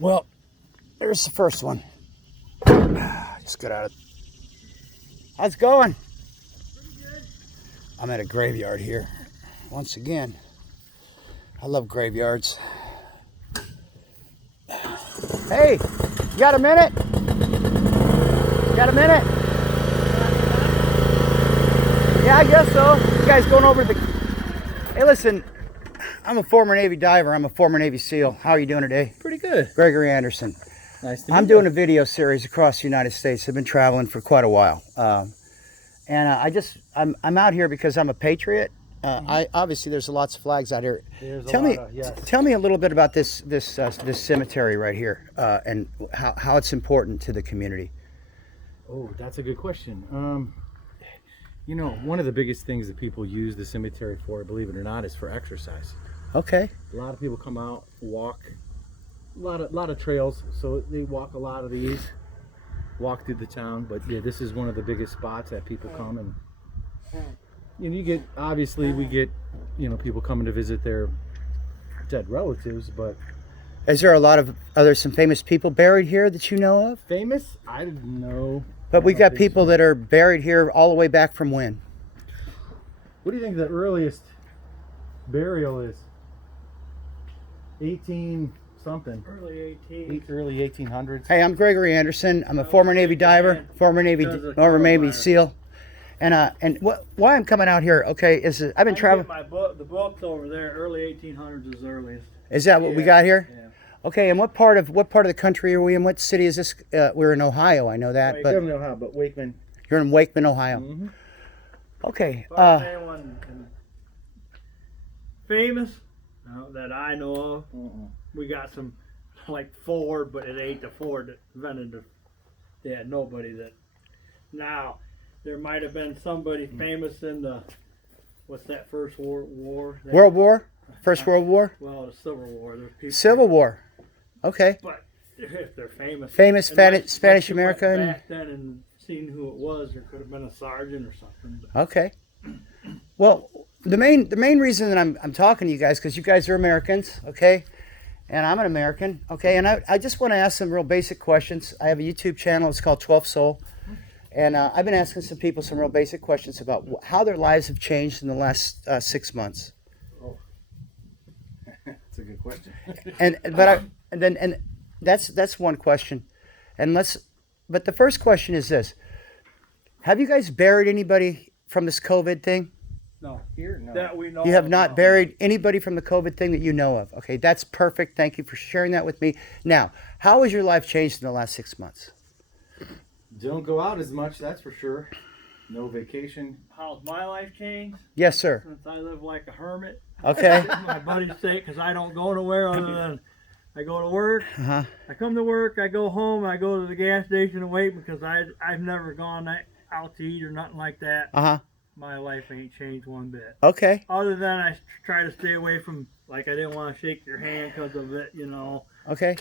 Well, there's the first one. Just got out of. How's it going? Pretty good. I'm at a graveyard here. Once again, I love graveyards. Hey, you got a minute? Got a minute? Yeah, I guess so. You guys going over the... Hey, listen, I'm a former Navy diver. I'm a former Navy SEAL. How are you doing today? Pretty good. Gregory Anderson. Nice to meet I'm you. doing a video series across the United States. I've been traveling for quite a while. I'm out here because I'm a patriot. Obviously there's lots of flags out here. Tell me a little bit about this cemetery right here and how it's important to the community. Oh, that's a good question. You know, one of the biggest things that people use the cemetery for, believe it or not, is for exercise. Okay. A lot of people come out, walk, a lot of trails, so they walk a lot of these, walk through the town. But yeah, this is one of the biggest spots that people come, and you know, we get, you know, people coming to visit their dead relatives. But Is there are there some famous people buried here that you know of? famous? I didn't know. But we've got people that are buried here all the way back from when? What do you think the earliest burial is? 18 something. Early 1800s. Hey, I'm Gregory Anderson. I'm a former Navy diver, former Navy SEAL. And why I'm coming out here, okay, is I've been traveling. The book's over there. Early 1800s is earliest. Is that what we got here? Yeah. Okay, and what part of the country are we in? What city is this? We're in Ohio, I know that. I But don't know how, but Wakeman. you're in Wakeman, Ohio. Mm-hmm. Okay. Anyone famous that I know of? We got some like Ford, but it ain't the Ford that invented the. They had nobody that. Now, there might have been somebody famous in the. What's that first war? World War? First World War? Well, the Civil War. There's people. Civil War. Okay. But if they're famous. Famous Unless Spanish you went American. back then and seen who it was, there could have been a sergeant or something. But Okay. Well, the main reason that I'm talking to you guys, because you guys are Americans, okay? And I'm an American, okay? And I just want to ask some real basic questions. I have a YouTube channel. It's called 12 Soul. And I've been asking some people some real basic questions about how their lives have changed in the last 6 months. That's a good question. And that's one question. But the first question is this: have you guys buried anybody from this COVID thing? no, Here, no. that we know. You have of, not no. buried anybody from the COVID thing that you know of. Okay, that's perfect. Thank you for sharing that with me. Now, how has your life changed in the last 6 months? Don't go out as much, that's for sure. No vacation. How's my life changed Yes, sir. since I live like a hermit? Okay. My buddies say, because I don't go nowhere other than I go to work. Uh-huh. I come to work, I go home, I go to the gas station and wait because I've never gone out to eat or nothing like that. Uh-huh. My life ain't changed one bit. Okay. Other than I try to stay away from, like I didn't want to shake your hand because of it, you know. Okay.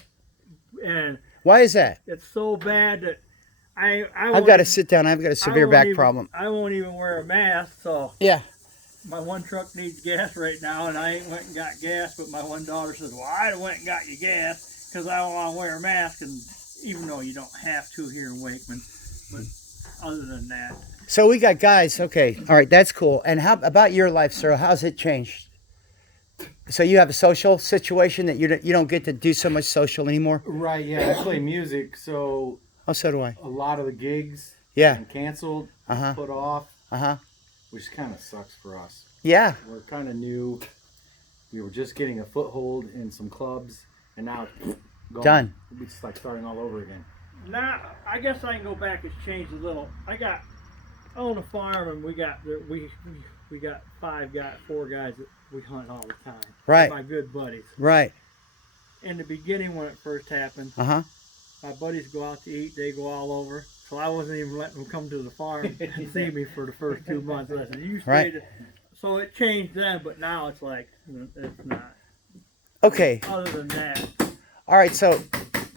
And Why is that? it's so bad that I've got to sit down. I've got a severe back problem. I won't even wear a mask, so Yeah. my one truck needs gas right now, and I ain't went and got gas. But my one daughter says, "Well, I went and got you gas because I don't want to wear a mask." And even though you don't have to here in Wakeman, but other than that, So we got guys. Okay. All right. That's cool. And how about your life, sir? How's it changed? So you have a social situation that you don't get to do so much social anymore? Right, yeah. I play music, so Oh, so do I. a lot of the gigs Yeah. been canceled, Uh-huh. put off, Uh-huh. which kind of sucks for us. Yeah. We're kind of new. We were just getting a foothold in some clubs, and now it's gone. Done. It's like starting all over again. now I guess I can go back. It's changed a little. I own a farm, and we got 4 guys that we hunt all the time. Right. My good buddies. Right. In the beginning, when it first happened, Uh-huh. my buddies go out to eat. They go all over. So I wasn't even letting them come to the farm and see me for the first 2 months. I said, "You stay." Right. So it changed then, but now it's like it's not. Okay. Other than that, All right. So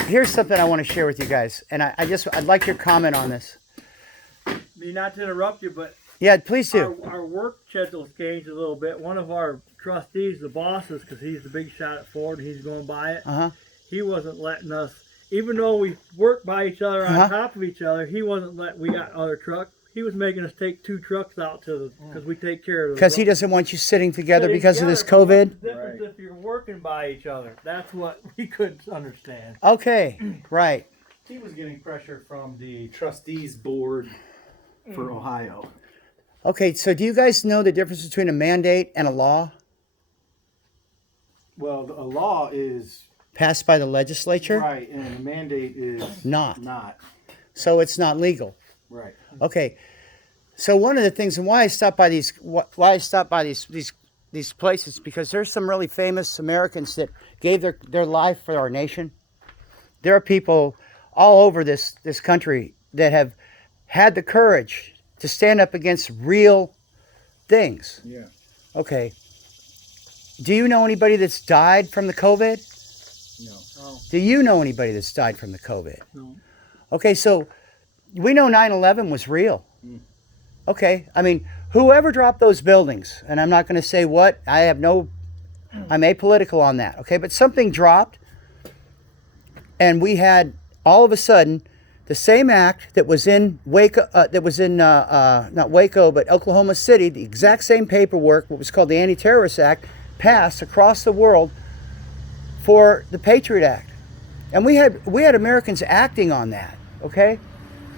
here's something I want to share with you guys. And I'd like your comment on this. not to interrupt you, but Yeah, please do. our work schedule's changed a little bit. One of our trustees, the bosses, because he's the big shot at Ford, and he's going by it. Uh-huh. he wasn't letting us, even though we worked by each other on Uh-huh. top of each other, he wasn't letting, we got other trucks. He was making us take 2 trucks out to the, because we take care of the Because he doesn't want you sitting together sitting because of this together, but COVID. what's the difference if you're working by each other? That's what we couldn't understand. Okay, right. He was getting pressure from the trustees board for Ohio. Okay, so do you guys know the difference between a mandate and a law Well, a law is passed by the legislature? right, and a mandate is Not. Not So it's not legal. right. Okay. So one of the things, and why I stopped by these places, because there's some really famous Americans that gave their life for our nation. There are people all over this country that have had the courage to stand up against real things. Yeah. Okay. Do you know anybody that's died from the COVID? No. Oh, Do you know anybody that's died from the COVID? no. Okay, so we know 9/11 was real. Okay, I mean, whoever dropped those buildings, and I'm not going to say what, I'm apolitical on that, okay, but something dropped, and we had, all of a sudden, the same act that was in Waco, not Waco, but Oklahoma City, the exact same paperwork, what was called the Anti-Terrorist Act, passed across the world for the Patriot Act. And we had Americans acting on that, okay?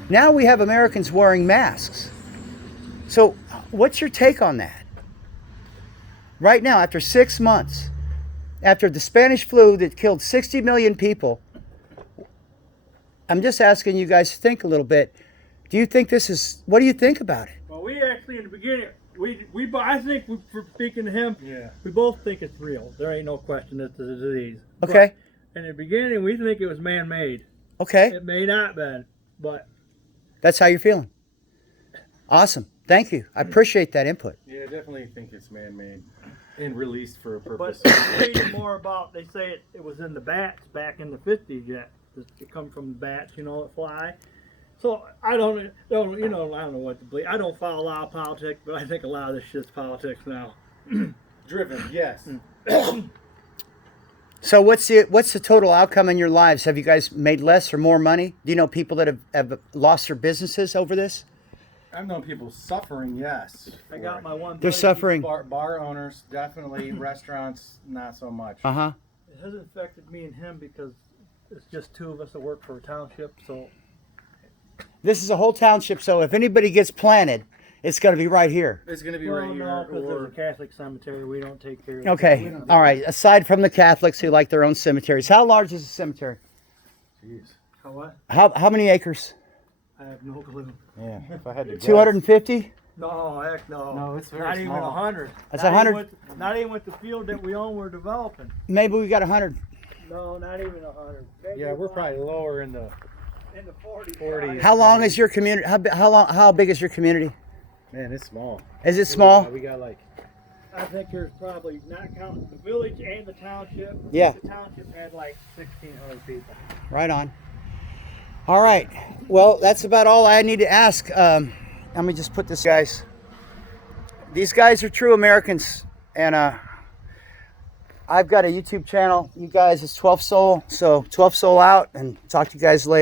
Now we have Americans wearing masks. So what's your take on that? Right now, after 6 months, after the Spanish flu that killed 60 million people, I'm just asking you guys to think a little bit. Do you think what do you think about it? Well, we actually, in the beginning, I think, for speaking to him, Yeah. we both think it's real. There ain't no question it's a disease. Okay, But in the beginning, we think it was man-made. okay, It may not been, but that's how you're feeling. Awesome, thank you. I appreciate that input. Yeah, I definitely think it's man-made and released for a but purpose. reading more about, they say it was in the bats back in the 50s yet. It come from bats, that fly. So I don't know what to believe. I don't follow a lot of politics, but I think a lot of this shit's politics now. Driven, yes. So what's the total outcome in your lives? Have you guys made less or more money? Do you know people that have lost their businesses over this? I've known people suffering, yes. I got my one. They're buddy, suffering. Bar owners, definitely. Restaurants, not so much. Uh-huh. It hasn't affected me and him because it's just 2 of us that work for a township. So This is a whole township, so if anybody gets planted, it's going to be right here. It's going to be well, right here. no, because there's Or a Catholic cemetery. We don't take care of. Okay, all right. Aside from the Catholics who like their own cemeteries, how large is the cemetery? jeez. How what? How many acres? I have no clue. Yeah, if I had to guess. 250? No, heck no. No, it's very not even small. 100. That's Not 100? even not even with the field that we own. We're developing. Maybe we got 100. No, not even 100. Maybe Yeah, we're about probably lower in the in the 40s. 40s. How long is your community? How big is your community? Man, it's small. Is it small? We got like I think there's probably, not counting the village and the township. Yeah. The township had like 1,600 people. Right on. All right. Well, that's about all I need to ask. Let me just put this, guys. These guys are true Americans, and I've got a YouTube channel. You guys, it's 12 Soul. So 12 Soul out, and talk to you guys later.